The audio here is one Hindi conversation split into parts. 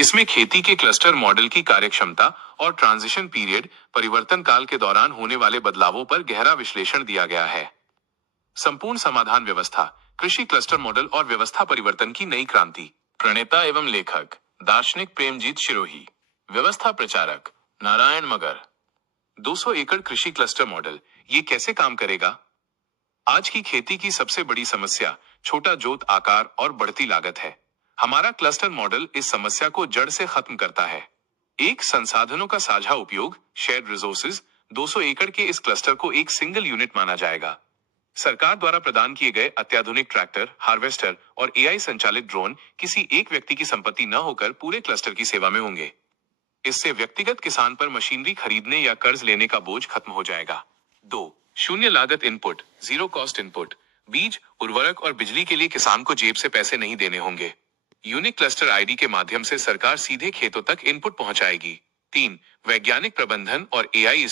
इसमें खेती के क्लस्टर मॉडल की कार्यक्षमता और ट्रांजिशन पीरियड परिवर्तन काल के दौरान होने वाले बदलावों पर गहरा विश्लेषण दिया गया है। संपूर्ण समाधान व्यवस्था, कृषि क्लस्टर मॉडल और व्यवस्था परिवर्तन की नई क्रांति। प्रणेता एवं लेखक दार्शनिक प्रेमजीत शिरोही, व्यवस्था प्रचारक नारायण मगर। 200 एकड़ कृषि क्लस्टर मॉडल, ये कैसे काम करेगा? आज की खेती की सबसे बड़ी समस्या छोटा जोत आकार और बढ़ती लागत है। हमारा क्लस्टर मॉडल इस समस्या को जड़ से खत्म करता है। एक संसाधनों का साझा उपयोग, शेयर्ड रिसोर्सेज। 200 एकड़ के इस क्लस्टर को एक सिंगल यूनिट माना जाएगा। सरकार द्वारा प्रदान किए गए अत्याधुनिक ट्रैक्टर, हार्वेस्टर और एआई संचालित ड्रोन किसी एक व्यक्ति की संपत्ति न होकर पूरे क्लस्टर की सेवा में होंगे। इससे व्यक्तिगत किसान पर मशीनरी खरीदने या कर्ज लेने का बोझ खत्म हो जाएगा। 2. शून्य लागत इनपुट, जीरो कॉस्ट इनपुट। बीज, उर्वरक और बिजली के लिए किसान को जेब से पैसे नहीं देने होंगे। यूनिक क्लस्टर आईडी के माध्यम से सरकार सीधे खेतों तक इनपुट पहुंचाएगी। 3. वैज्ञानिक प्रबंधन और एआई।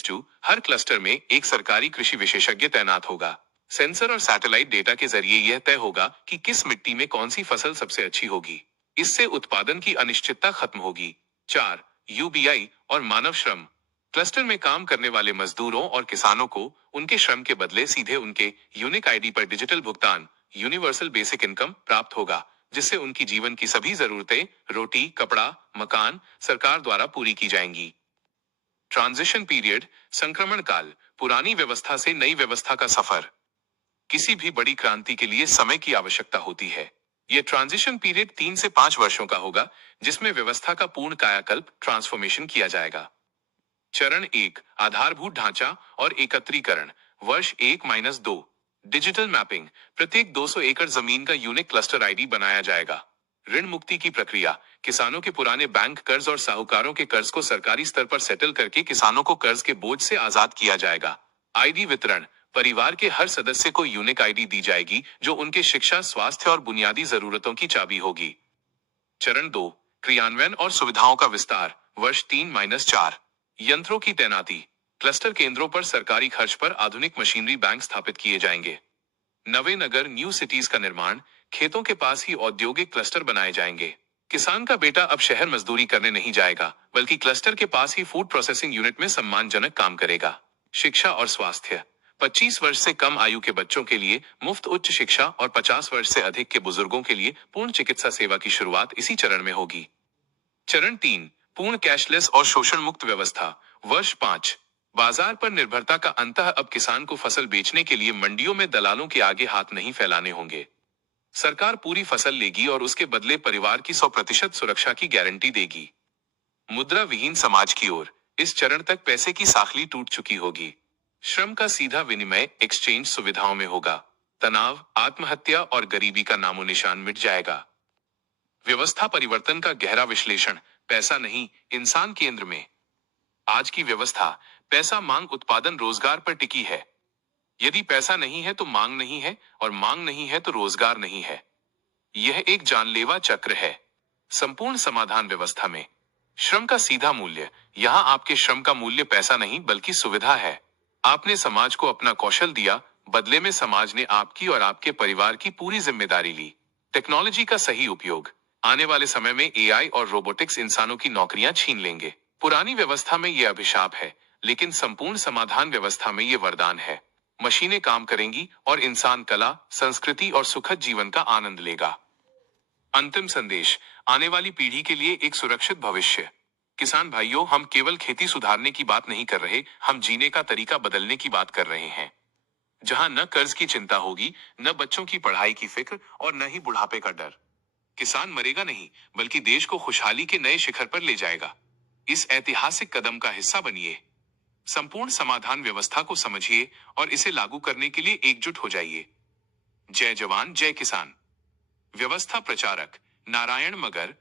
हर क्लस्टर में एक सरकारी कृषि विशेषज्ञ तैनात होगा। सेंसर और सैटेलाइट डेटा के जरिए यह तय होगा कि किस मिट्टी में कौन सी फसल सबसे अच्छी होगी। इससे उत्पादन की अनिश्चितता खत्म होगी। 4. यूबीआई और मानव श्रम। क्लस्टर में काम करने वाले मजदूरों और किसानों को उनके श्रम के बदले सीधे उनके यूनिक आईडी पर डिजिटल भुगतान, यूनिवर्सल बेसिक इनकम प्राप्त होगा, जिससे उनकी जीवन की सभी जरूरतें, रोटी, कपड़ा, मकान, सरकार द्वारा पूरी की जाएंगी। ट्रांजिशन पीरियड, संक्रमण काल, पुरानी व्यवस्था से नई व्यवस्था का सफर। किसी भी बड़ी क्रांति के लिए समय की आवश्यकता होती है। यह ट्रांजिशन पीरियड 3 से 5 वर्षों का होगा, जिसमें व्यवस्था का पूर्ण कायाकल्प, ट्रांसफॉर्मेशन किया जाएगा। चरण 1, आधारभूत ढांचा और एकत्रीकरण। वर्ष 1-2, डिजिटल मैपिंग। प्रत्येक 200 एकड़ जमीन का यूनिक क्लस्टर आईडी बनाया जाएगा। ऋण मुक्ति की प्रक्रिया, किसानों के पुराने बैंक कर्ज और साहूकारों के कर्ज को सरकारी स्तर पर सेटल करके किसानों को कर्ज के बोझ से आजाद किया जाएगा। आईडी वितरण, परिवार के हर सदस्य को यूनिक आईडी दी जाएगी, जो उनके शिक्षा, स्वास्थ्य और बुनियादी जरूरतों की चाबी होगी। चरण 2, क्रियान्वयन और सुविधाओं का विस्तार। वर्ष 3-4, यंत्रों की तैनाती। क्लस्टर केंद्रों पर सरकारी खर्च पर आधुनिक मशीनरी बैंक स्थापित किए जाएंगे। नवे नगर, न्यू सिटीज का निर्माण। खेतों के पास ही औद्योगिक क्लस्टर बनाए जाएंगे। किसान का बेटा अब शहर मजदूरी करने नहीं जाएगा, बल्कि क्लस्टर के पास ही फूड प्रोसेसिंग यूनिट में सम्मानजनक काम करेगा। शिक्षा और स्वास्थ्य, 25 वर्ष से कम आयु के बच्चों के लिए मुफ्त उच्च शिक्षा और 50 वर्ष से अधिक के बुजुर्गों के लिए पूर्ण चिकित्सा सेवा की शुरुआत इसी चरण में होगी। चरण 3, पूर्ण कैशलेस और शोषण मुक्त व्यवस्था। वर्ष 5, बाजार पर निर्भरता का अंत। अब किसान को फसल बेचने के लिए मंडियों में दलालों के आगे हाथ नहीं फैलाने होंगे। सरकार पूरी फसल लेगी और उसके बदले परिवार की 100% सुरक्षा की गारंटी देगी। मुद्रा विहीन समाज की ओर, इस चरण तक पैसे की साखली टूट चुकी होगी। श्रम का सीधा विनिमय एक्सचेंज सुविधाओं में होगा। तनाव, आत्महत्या और गरीबी का नामो निशान मिट जाएगा। व्यवस्था परिवर्तन का गहरा विश्लेषण, पैसा नहीं, इंसान केंद्र में। आज की व्यवस्था पैसा, मांग, उत्पादन, रोजगार पर टिकी है। यदि पैसा नहीं है तो मांग नहीं है, और मांग नहीं है तो रोजगार नहीं है। यह एक जानलेवा चक्र है। संपूर्ण समाधान व्यवस्था में श्रम का सीधा मूल्य। यहाँ आपके श्रम का मूल्य पैसा नहीं बल्कि सुविधा है। आपने समाज को अपना कौशल दिया, बदले में समाज ने आपकी और आपके परिवार की पूरी जिम्मेदारी ली। टेक्नोलॉजी का सही उपयोग, आने वाले समय में एआई और रोबोटिक्स इंसानों की नौकरियां छीन लेंगे। पुरानी व्यवस्था में यह अभिशाप है, लेकिन संपूर्ण समाधान व्यवस्था में यह वरदान है। मशीनें काम करेंगी और इंसान कला, संस्कृति और सुखद जीवन का आनंद लेगा। अंतिम संदेश, आने वाली पीढ़ी के लिए एक सुरक्षित भविष्य। किसान भाइयों, हम केवल खेती सुधारने की बात नहीं कर रहे, हम जीने का तरीका बदलने की बात कर रहे हैं। जहां न कर्ज की चिंता होगी, न बच्चों की पढ़ाई की फिक्र और न ही बुढ़ापे का डर। किसान मरेगा नहीं, बल्कि देश को खुशहाली के नए शिखर पर ले जाएगा। इस ऐतिहासिक कदम का हिस्सा बनिए। संपूर्ण समाधान व्यवस्था को समझिए और इसे लागू करने के लिए एकजुट हो जाइए। जय जवान, जय किसान। व्यवस्था प्रचारक नारायण मगर,